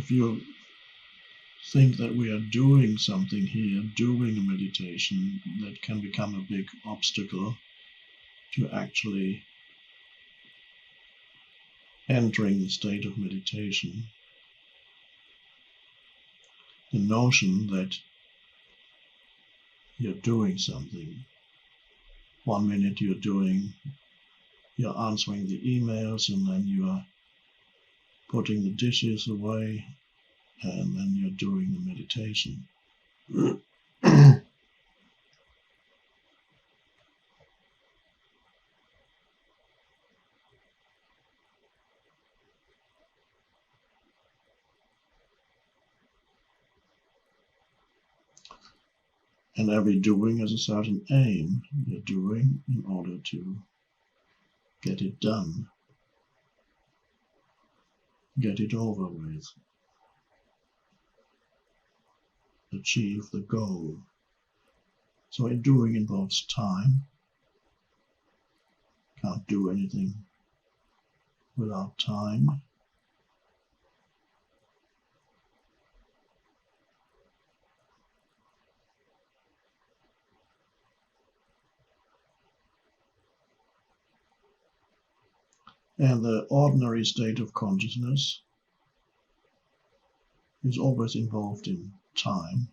if you think that we are doing something here, doing a meditation, that can become a big obstacle to actually entering the state of meditation. The notion that you're doing something. 1 minute you're answering the emails, and then you are putting the dishes away, and then you're doing the meditation. And every doing has a certain aim. You're doing in order to get it done, get it over with, achieve the goal. So doing involves time. Can't do anything without time. And the ordinary state of consciousness is always involved in time,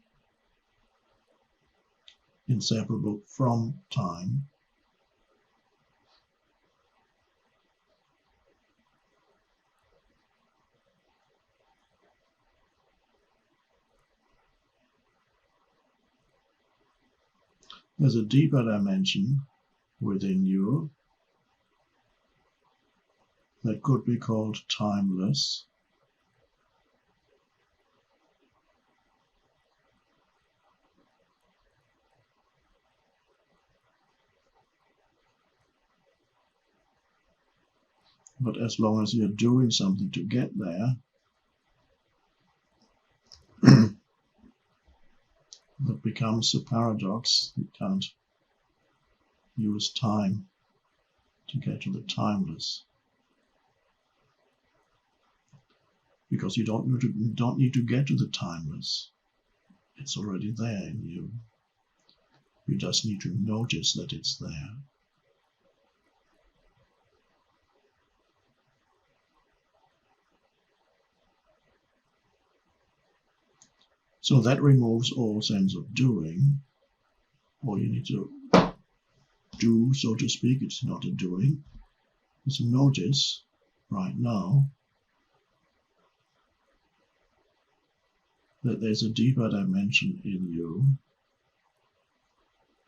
inseparable from time. There's a deeper dimension within you that could be called timeless. But as long as you're doing something to get there, that becomes a paradox. You can't use time to get to the timeless, because you don't need to get to the timeless. It's already there in you. You just need to notice that it's there. So that removes all sense of doing. All you need to do, so to speak, it's not a doing, is notice right now that there's a deeper dimension in you,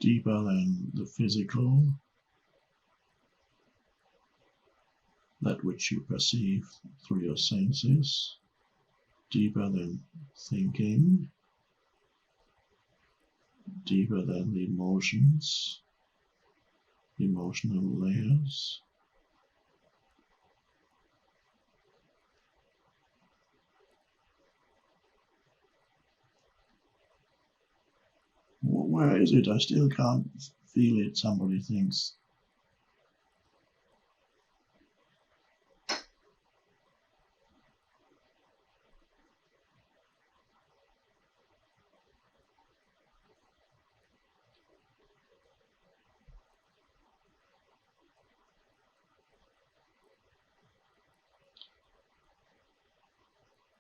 deeper than the physical, that which you perceive through your senses, deeper than thinking, deeper than the emotions, emotional layers. Where is it? I still can't feel it, somebody thinks.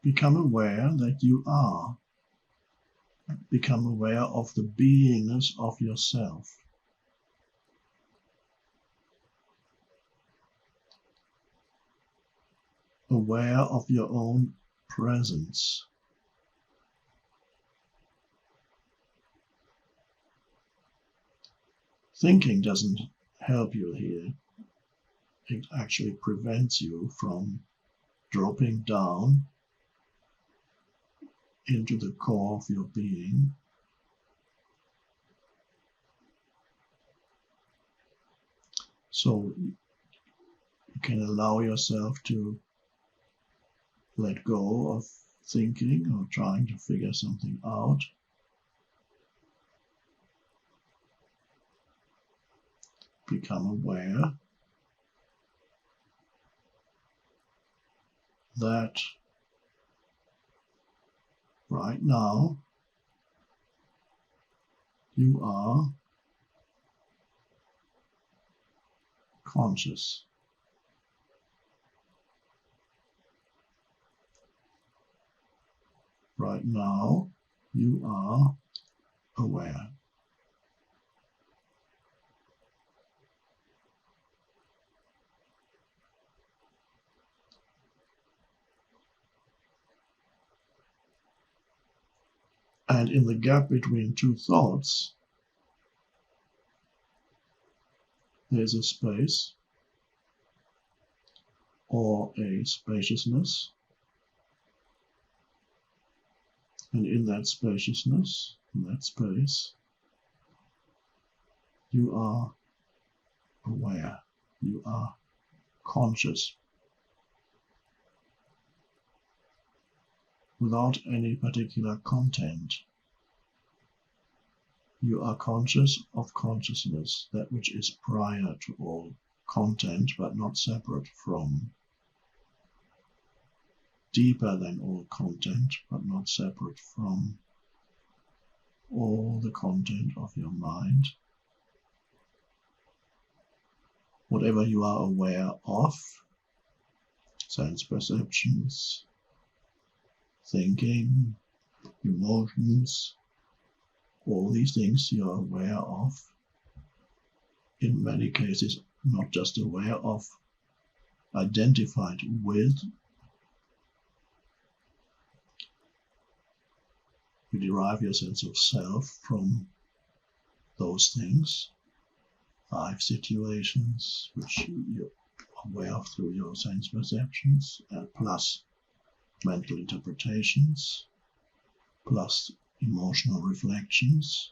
Become aware that you are. Become aware of the beingness of yourself. Aware of your own presence. Thinking doesn't help you here. It actually prevents you from dropping down into the core of your being. So you can allow yourself to let go of thinking or trying to figure something out. Become aware that right now you are conscious. Right now you are aware. And in the gap between two thoughts, there's a space or a spaciousness. And in that spaciousness, in that space, you are aware, you are conscious, without any particular content. You are conscious of consciousness, that which is prior to all content, but not separate from. Deeper than all content, but not separate from all the content of your mind. Whatever you are aware of, sense perceptions, thinking, emotions, all these things you are aware of, in many cases not just aware of, identified with. You derive your sense of self from those things, life situations which you're aware of through your sense perceptions, plus mental interpretations, plus emotional reflections.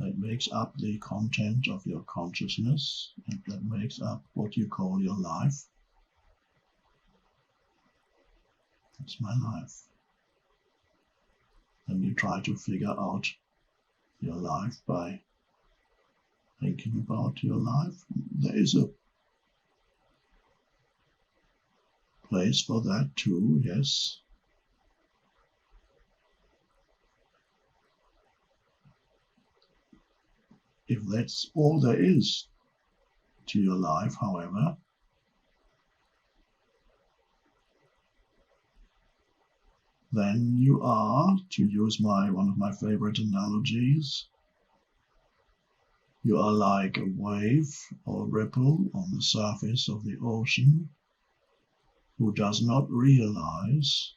That makes up the content of your consciousness, and that makes up what you call your life. That's my life. And you try to figure out your life by thinking about your life. There is a place for that too, yes. If that's all there is to your life, however, then you are, to use one of my favorite analogies, you are like a wave or ripple on the surface of the ocean who does not realize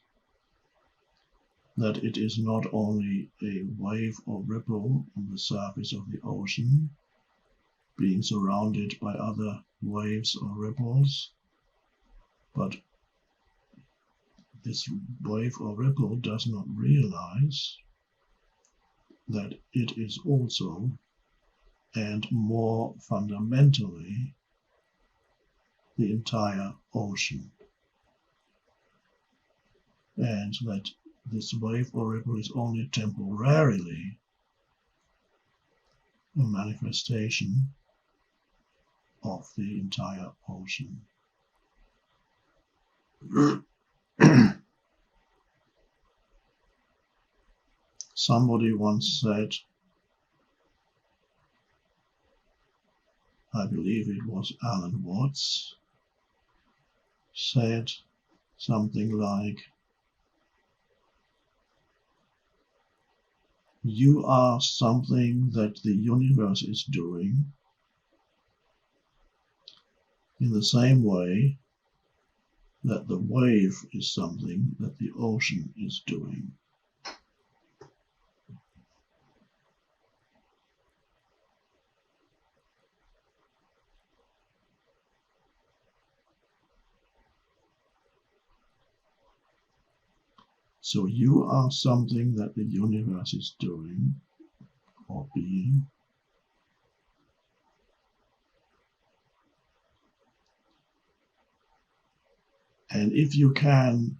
that it is not only a wave or ripple on the surface of the ocean, being surrounded by other waves or ripples, but this wave or ripple does not realize that it is also, and more fundamentally, the entire ocean. And that this wave or ripple is only temporarily a manifestation of the entire ocean. Somebody once said, I believe it was Alan Watts, said something like, you are something that the universe is doing in the same way that the wave is something that the ocean is doing. So you are something that the universe is doing or being. And if you can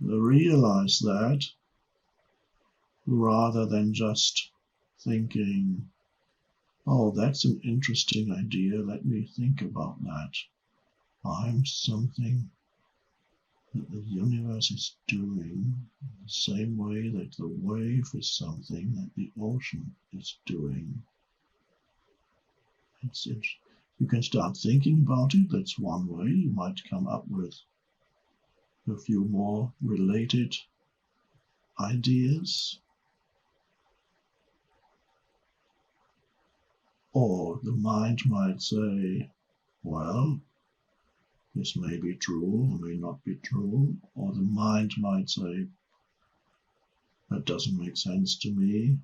realize that, rather than just thinking, oh, that's an interesting idea, let me think about that. I'm something that the universe is doing in the same way that the wave is something that the ocean is doing. You can start thinking about it. That's one way. You might come up with a few more related ideas. Or the mind might say, well, this may be true or may not be true. Or the mind might say, that doesn't make sense to me.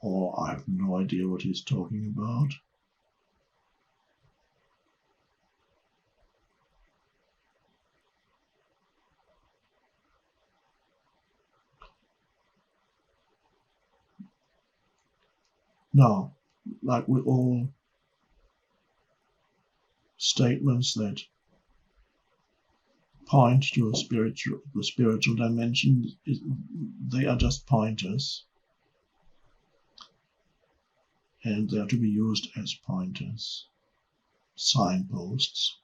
Or I have no idea what he's talking about. Now, like with all statements that point to the spiritual dimension, they are just pointers, and they are to be used as pointers, signposts.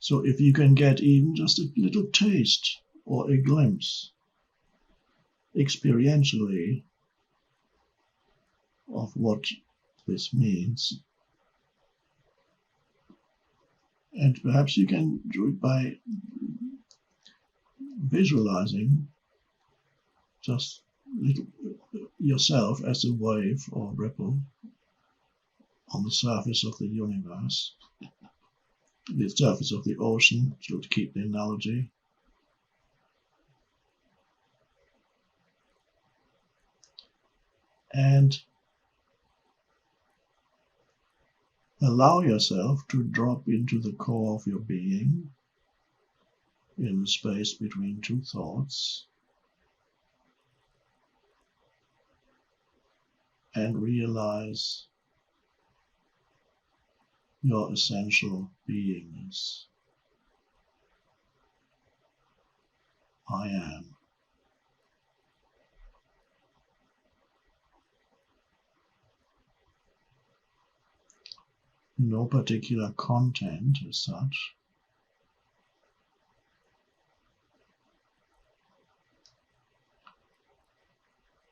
So if you can get even just a little taste or a glimpse experientially of what this means, and perhaps you can do it by visualizing just yourself as a wave or ripple on the surface of the universe, the surface of the ocean, to keep the analogy. And allow yourself to drop into the core of your being, in the space between two thoughts, and realize your essential beingness. I am. No particular content as such,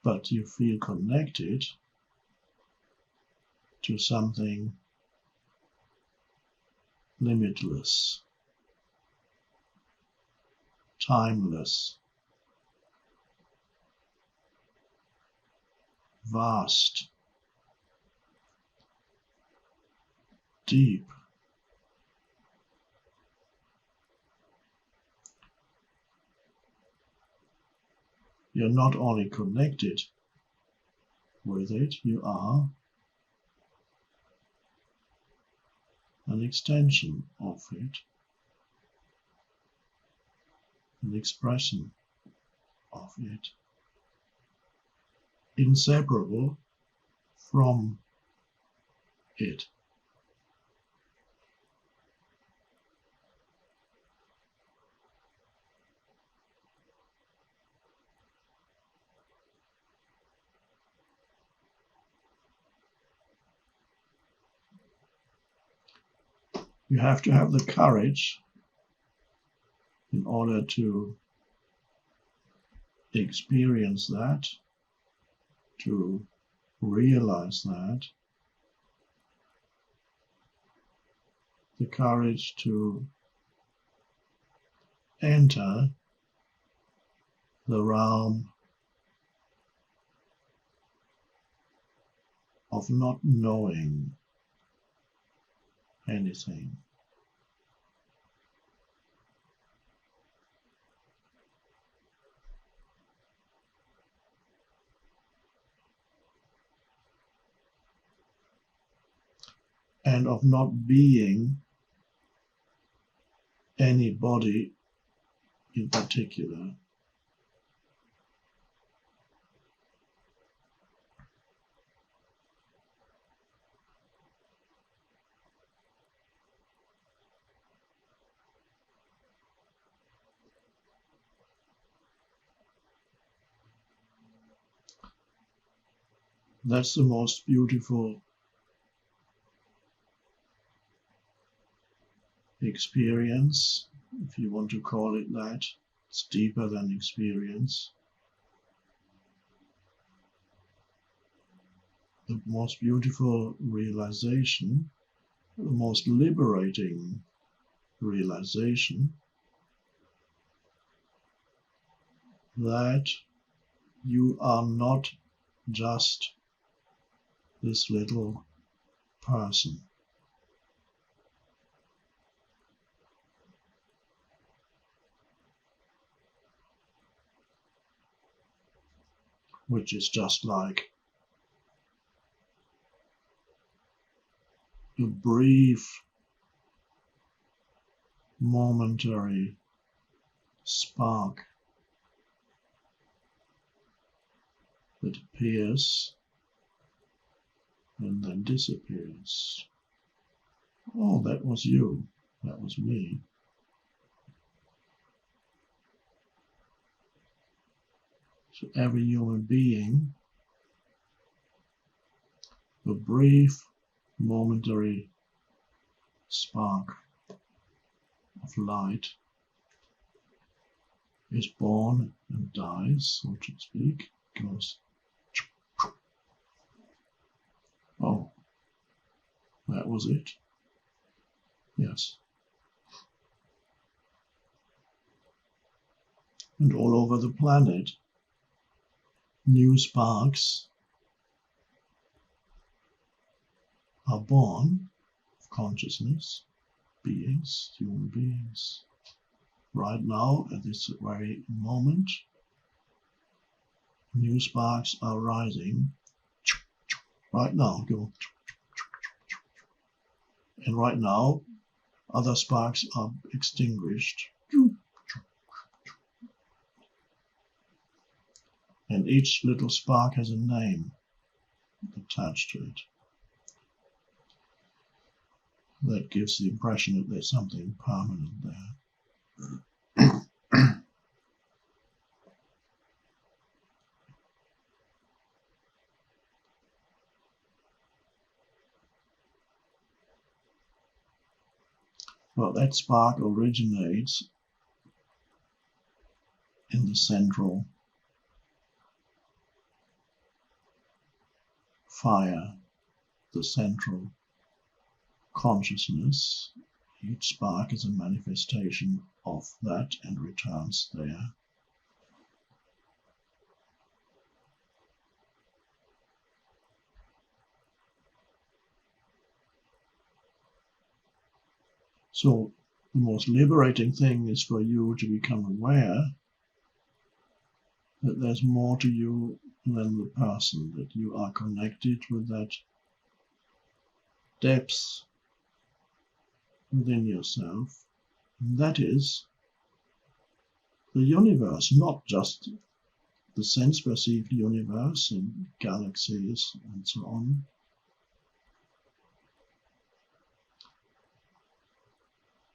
but you feel connected to something limitless, timeless, vast, deep. You're not only connected with it, you are an extension of it, an expression of it, inseparable from it. You have to have the courage in order to experience that, to realize that, the courage to enter the realm of not knowing anything. And of not being anybody in particular. That's the most beautiful experience, if you want to call it that. It's deeper than experience. The most beautiful realization, the most liberating realization, that you are not just this little person. Which is just like a brief, momentary spark that appears and then disappears. Oh, that was you. That was me. So every human being, a brief, momentary spark of light is born and dies, so to speak, goes. Oh, that was it? Yes. And all over the planet, new sparks are born of consciousness, beings, human beings. Right now, at this very moment, new sparks are rising. Right now, go. And right now, other sparks are extinguished. And each little spark has a name attached to it. That gives the impression that there's something permanent there. Well, that spark originates in the central fire, the central consciousness. Each spark is a manifestation of that and returns there. So the most liberating thing is for you to become aware that there's more to you than the person, that you are connected with that depth within yourself. And that is the universe, not just the sense-perceived universe and galaxies and so on,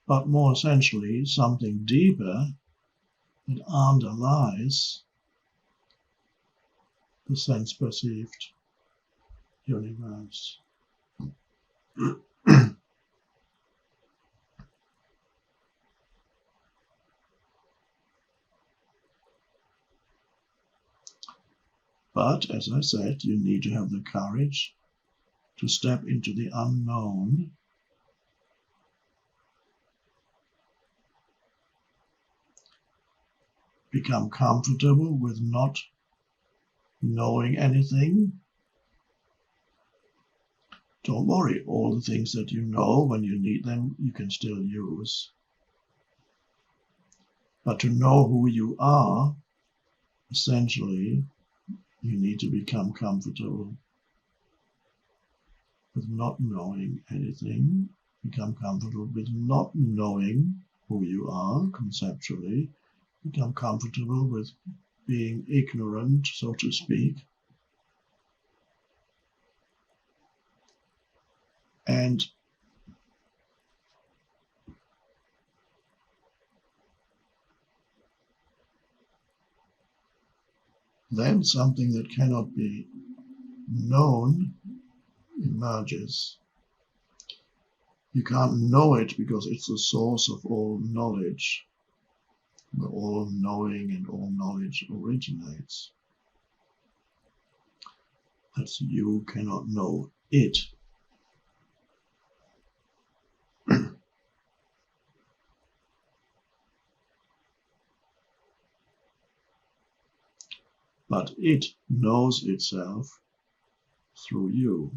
but more essentially something deeper that underlies the sense-perceived universe. But, as I said, you need to have the courage to step into the unknown, become comfortable with not knowing anything. Don't worry, all the things that you know, when you need them, you can still use. But to know who you are, essentially, you need to become comfortable with not knowing anything, become comfortable with not knowing who you are conceptually, become comfortable with being ignorant, so to speak. And then something that cannot be known emerges. You can't know it because it's the source of all knowledge, where all knowing and all knowledge originates. That's you cannot know it. But it knows itself through you.